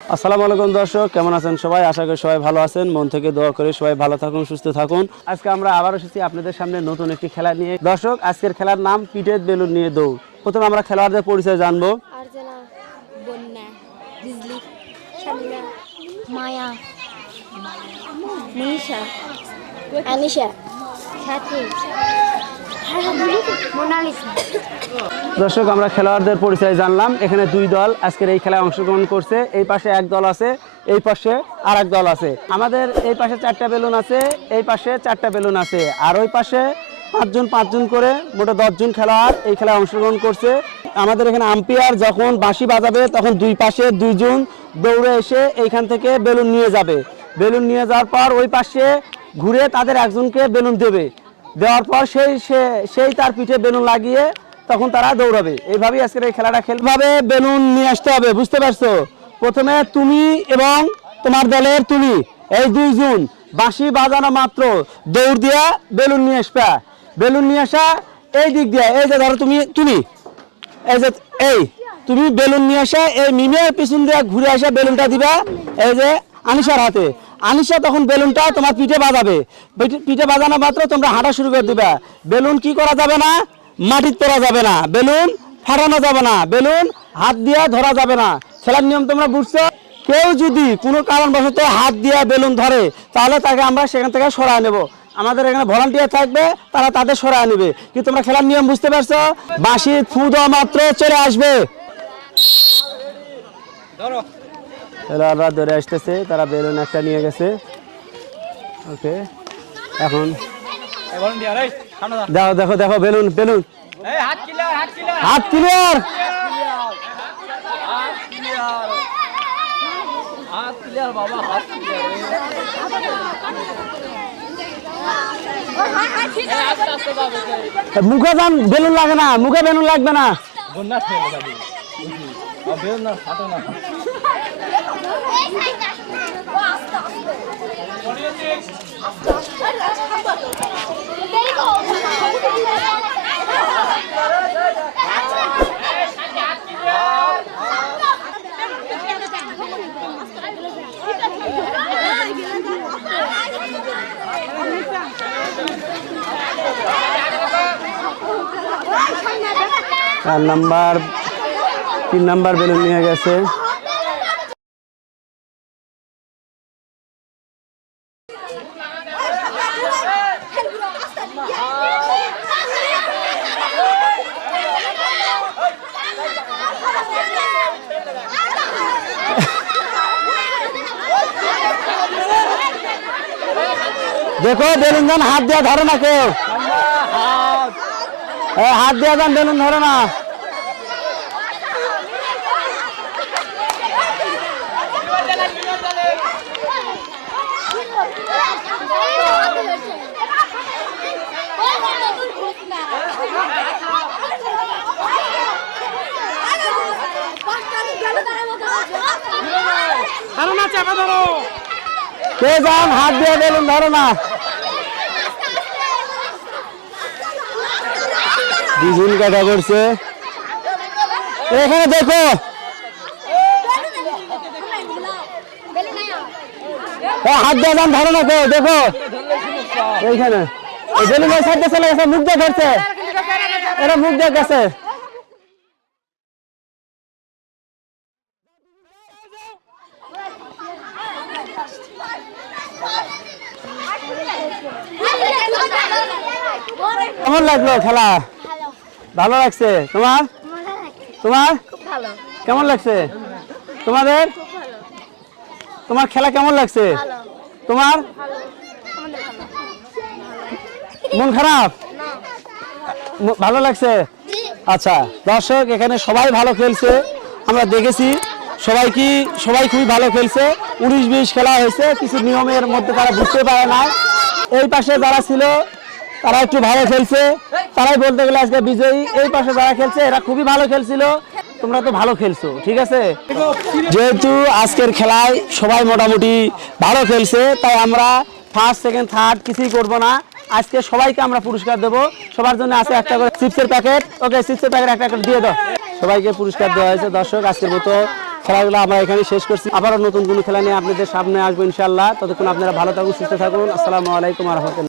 আসসালামু আলাইকুম দর্শক, কেমন আছেন সবাই? আশা করি সবাই ভালো আছেন। মন থেকে দোয়া করে সবাই ভালো থাকুন, সুস্থ থাকুন। আজকে আমরা আবার এসেছি আপনাদের সামনে নতুন একটি খেলা নিয়ে। দর্শক, আজকের খেলার নাম পিটের বেলুন নিয়ে দৌড়। প্রথমে আমরা খেলোয়াড়দের পরিচয় জানব। মায়া দর্শক, আমরা খেলোয়াড়দের পরিচয় জানলাম। এখানে দুই দল আজকের এই খেলায় অংশগ্রহণ করছে। এই পাশে এক দল আছে, এই পাশে আর এক দল আছে। আমাদের এই পাশে চারটা বেলুন আছে, এই পাশে চারটা বেলুন আছে। আর ওই পাশে পাঁচজন পাঁচজন করে মোট দশজন খেলোয়াড় এই খেলায় অংশগ্রহণ করছে। আমাদের এখানে আম্পায়ার যখন বাঁশি বাজাবে, তখন দুই পাশে দুইজন দৌড়ে এসে এইখান থেকে বেলুন নিয়ে যাবে। বেলুন নিয়ে যাওয়ার পর ওই পাশে ঘুরে তাদের একজনকে বেলুন দেবে। দেওয়ার পর সেই সেই তার পিঠে বেলুন লাগিয়ে তখন তারা দৌড়াবে। এইভাবেই আজকের এই খেলাটা খেলভাবে বেলুন নিয়ে আসতে হবে, বুঝতে পারছ? প্রথমে তুমি এবং তোমার দলের তুমি, এই দুইজন বাঁশি বাজানো মাত্র, দৌড় দিয়া বেলুন নিয়ে আসবা। বেলুন নিয়ে আসা, এই দিক দিয়া, এই যে ধরো তুমি তুমি, এই যে, এই, তুমি বেলুন নিয়ে আসা, এই মিমের পিছন দিয়ে ঘুরে আসা বেলুনটা দিবা, এই যে আনিশার হাতে। আনিশা তখন বেলুনটা তোমার পিঠে বাজাবে। পিঠে- বাজানো মাত্র তোমরা হাঁটা শুরু করে দিবা। বেলুন কি করা যাবে না? মাটির তোলা যাবে না। বেলুন ফাটানো যাবে না। বেলুন হাত দিয়ে ধরা যাবে না। খেলার নিয়ম তোমরা বুঝছ? কেউ যদি কোনো কারণবশত হাত দিয়ে বেলুন ধরে, তাহলে তাকে আমরা সেখান থেকে সরায় নেব। আমাদের এখানে ভলান্টিয়ার থাকবে, তারা তাদের সরায় নেবে। কিন্তু তোমরা খেলার নিয়ম বুঝতে পারছ? বাঁশি ফু দেওয়া মাত্র চলে আসবে। খেলোয়াড়রা ধরে আসতেছে, তারা বেলুন একটা নিয়ে গেছে। ওকে, এখন। দেখো দেখো দেখো, বেলুন বেলুন। হাত ক্লিয়ার মুখে যান, বেলুন লাগে না, মুখে বেলুন লাগবে না। চার নাম্বার তিন নাম্বার বেলুন নিয়ে গেছে। দেখো বেলুন হাত দিয়ে ধরে না কেউ। হাত দিয়ে যান বেলুন ধরে না। কে যান হাত দিয়ে বেলুন ধরে না। দুজন কাটা করছে এখানে দেখো। হাত দিয়ে যান ধরে না কেউ, দেখো। এইখানে। মুখ দিয়ে ধরছে। এরা মুখ দিয়ে গেছে। কেমন লাগল খেলা? ভালো। লাগছে? তোমার? তোমার? কেমন লাগছে? তোমাদের? তোমার খেলা কেমন লাগছে? তোমার? ভালো মন খারাপ? ভালো লাগছে? আচ্ছা দর্শক এখানে সবাই ভালো খেলছে। আমরা দেখেছি সবাই কি সবাই খুবই ভালো খেলছে। উনিশ বিশ খেলা হয়েছে কিছু নিয়মের মধ্যে তারা বুঝতে পারে না এই পাশে যারা ছিল তারা একটু ভালো খেলছে। তারাই বলতে গেলে আজকে বিজয়ী। এই পাশে যারা খেলছে, এরা খুবই ভালো খেলছিল। তোমরা তো ভালো খেলছো, ঠিক আছে? যেহেতু আজকের খেলায় সবাই মোটামুটি ভালো খেলছে, তাই আমরা ফার্স্ট সেকেন্ড থার্ড কিছুই করব না। আজকে সবাইকে আমরা পুরস্কার দেবো। সবার জন্য আছে একটা করে চিপসের প্যাকেট। ওকে, চিপসের প্যাকেট একটা করে দিয়ে দাও। সবাইকে পুরস্কার দেওয়া হয়েছে। দর্শক, আজকের মতো খেলাগুলো আমরা এখানে শেষ করছি। আবারও নতুন কোনো খেলা নিয়ে আপনাদের সামনে আসব ইনশাল্লাহ ততক্ষণ আপনারা ভালো থাকুন, সুস্থ থাকুন। আসসালামু আলাইকুম রহমতুল্লাহ।